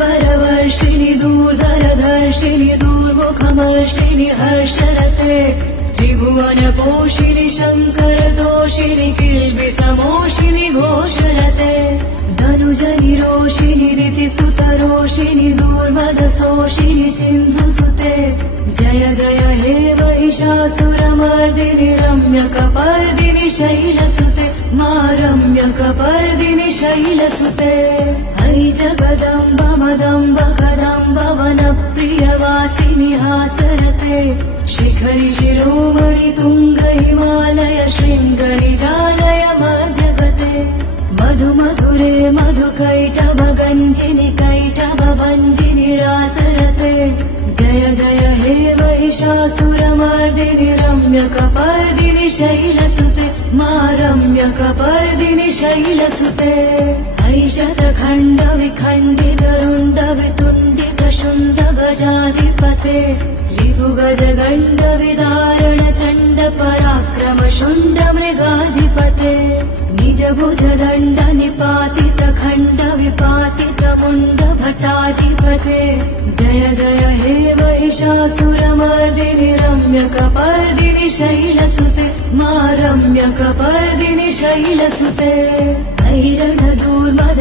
वरवर्षिणि दूर्धरधर्षिणि दूर्मुखमर्षिणि हर्षरते त्रिभुवनपोषिणि शङ्करदोषिणि किल्बिषमोषिणि घोषरते धनुजनिरोषिणि रीतिसुतरोषिणि दूर्मदशोषिणि सिन्धुसुते जय जय हे महिषासुरमर्दिनि रम्यकपर्दिनि शैलसुते मा रम्यकपर्दिनि शैलसुते हरि जगदम्ब मदम्ब कदम्ब वनप्रियवासिनि हासरते शिखरि शिरोमणि तुङ्ग हिमालय शृङ्गनिजालय मध्यगते मधु मधुरे मधुकैटभ गञ्जिनि कैटभ भञ्जिनि रासरते जय जय हे महिषासुरमर्दिनि रम्यकपर्दिनि शैलसुते मा रम्यकपर्दिनि शैलसुते ऐशतखण्ड विखण्डित रुण्ड वितुण्डित शुण्ड गजाधिपते लिपुगजगण्ड विदारण चण्ड पराक्रम शुण्ड मृगाधिपते निज भुज दण्ड निपातित खण्ड विपातित मुण्ड भटाधिपते जय जय हे महिषासुरमर्दिनि रम्यकपर्दिनि शैलसुते मा रम्यकपर्दिनि शैलसुते ऐरणदूर्मद